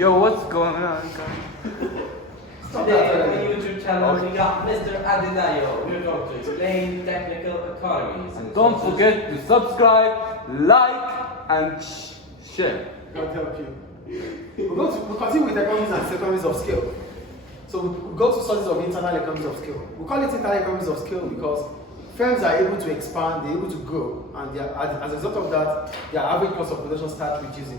Yo, what's going on, guys? Today on the YouTube channel we got Mr. Adedayo. We're going to explain technical economies. And don't forget to subscribe, like, and share. God help you. We'll continue with economies and economies of scale. So we go to sources of internal economies of scale. We call it internal economies of scale because firms are able to expand, they're able to grow, and as a result of that, their average cost of production starts reducing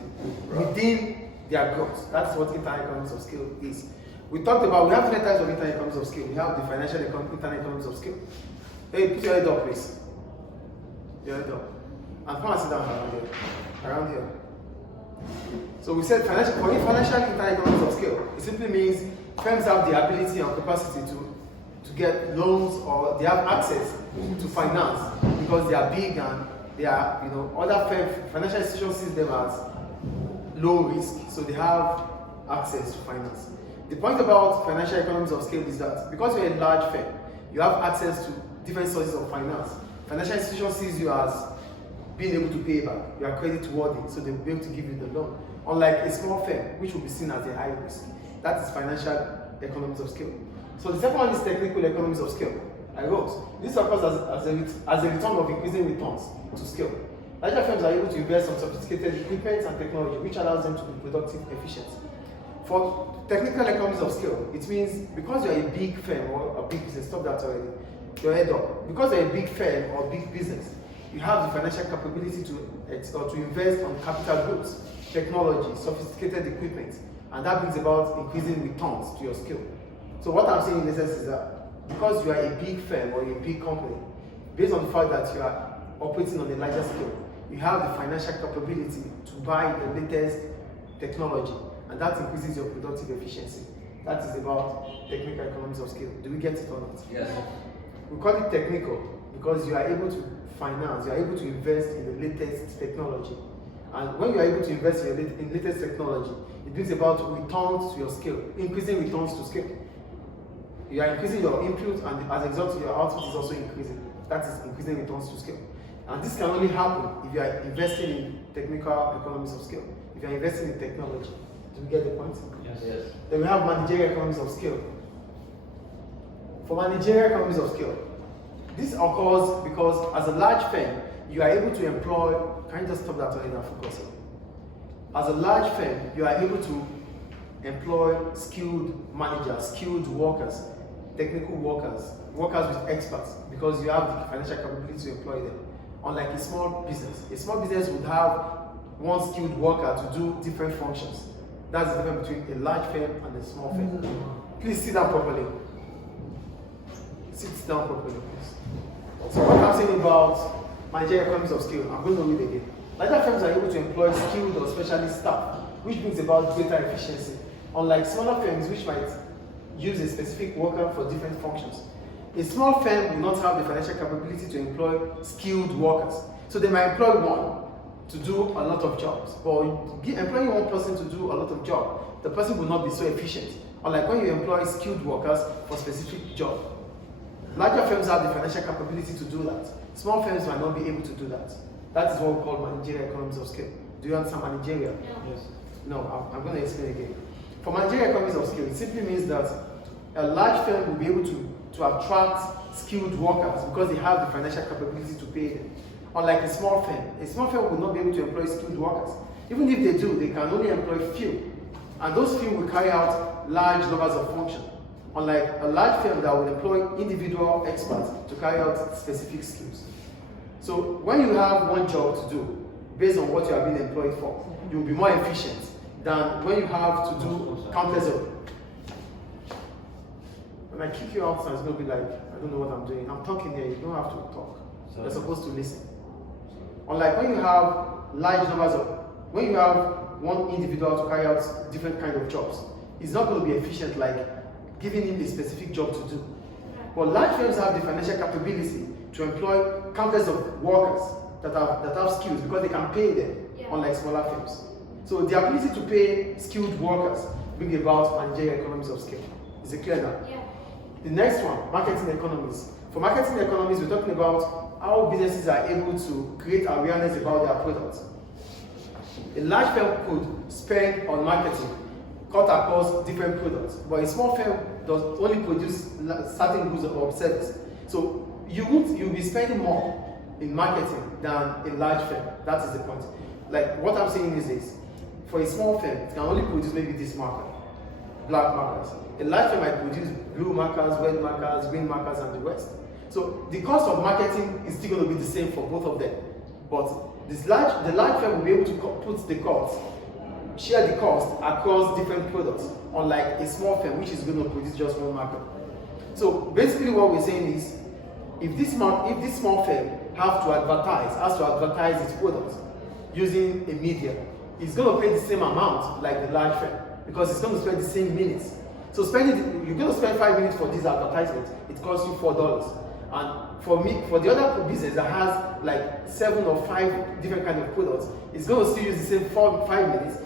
within their growth. That's what internal economies of scale is. We have different types of internal economies of scale. We have the financial internal economies of scale. Hey, put your head up, please. Your head up. And come and sit down around here. Around here. So we said financial internal economies of scale. It simply means firms have the ability and capacity to get loans, or they have access to finance because they are big and they are, other financial institutions see them as low risk, so they have access to finance. The point about financial economies of scale is that because you're a large firm, you have access to different sources of finance. Financial institution sees you as being able to pay back. You are credit worthy, so they will be able to give you the loan. Unlike a small firm, which will be seen as a high risk. That is financial economies of scale. So the second one is technical economies of scale. I wrote, this occurs as a return of increasing returns to scale. Larger firms are able to invest on sophisticated equipment and technology, which allows them to be productive, efficient. For technical economies of scale, it means because you're a big firm or a big business, stop that already, your head up. Because you're a big firm or big business, you have the financial capability to invest on capital goods, technology, sophisticated equipment, and that brings about increasing returns to your scale. So what I'm saying in essence is that because you are a big firm or a big company, based on the fact that you are operating on a larger scale, you have the financial capability to buy the latest technology, and that increases your productive efficiency. That is about technical economies of scale. Do we get it or not? Yes. We call it technical because you are able to finance, you are able to invest in the latest technology. And when you are able to invest in latest technology, it brings about returns to your scale, increasing returns to scale. You are increasing your input, and as a result, your output is also increasing. That is increasing returns to scale. And this can only happen if you are investing in technical economies of scale, if you are investing in technology. Do we get the point? Yes. Then we have managerial economies of scale. For managerial economies of scale, this occurs because as a large firm, you are able to employ, can you just stop that already and focus on? As a large firm, you are able to employ skilled managers, skilled workers, technical workers with experts, because you have the financial capability to employ them. Unlike a small business would have one skilled worker to do different functions. That's the difference between a large firm and a small firm. Please sit down properly. Sit down properly, please. So what I'm saying about managerial economies of scale, I'm going to read again. Larger firms are able to employ skilled or specialist staff, which brings about greater efficiency. Unlike smaller firms, which might use a specific worker for different functions. A small firm will not have the financial capability to employ skilled workers. So they might employ one to do a lot of jobs. But employing one person to do a lot of jobs, the person will not be so efficient. Unlike when you employ skilled workers for specific jobs. Larger firms have the financial capability to do that. Small firms might not be able to do that. That is what we call managerial economies of scale. Do you understand managerial? No. Yes. No, I'm going to explain again. For managerial economies of scale, it simply means that a large firm will be able to attract skilled workers because they have the financial capability to pay them. Unlike a small firm will not be able to employ skilled workers. Even if they do, they can only employ few. And those few will carry out large numbers of functions. Unlike a large firm that will employ individual experts to carry out specific skills. So when you have one job to do, based on what you are being employed for, you will be more efficient than when you have to do countless of. When I kick you out, it's going to be like, I don't know what I'm doing. I'm talking here, you don't have to talk. You're supposed to listen. Unlike when you have large numbers of, when you have one individual to carry out different kind of jobs, it's not going to be efficient like giving him a specific job to do. But large firms have the financial capability to employ countless of workers that have skills because they can pay them, unlike smaller firms. So the ability to pay skilled workers bring about managerial economies of scale. Is it clear now? Yeah. The next one, marketing economies. For marketing economies, we're talking about how businesses are able to create awareness about their products. A large firm could spend on marketing cut across different products. But a small firm does only produce certain goods or service. So you'll be spending more in marketing than a large firm. That is the point. Like what I'm saying is this: for a small firm, it can only produce maybe this marker, black markers. A large firm might produce blue markers, red markers, green markers, and the rest. So the cost of marketing is still going to be the same for both of them. But the large firm will be able to put the cost, share the cost across different products, unlike a small firm which is going to produce just one marker. So basically what we're saying is, if this small firm has to advertise its products using a media, it's going to pay the same amount like the large firm, because it's going to spend the same minutes. So you're going to spend 5 minutes for this advertisement, it costs you $4. And for the other business that has like 7 or 5 different kind of products, it's going to still use the same 5 minutes,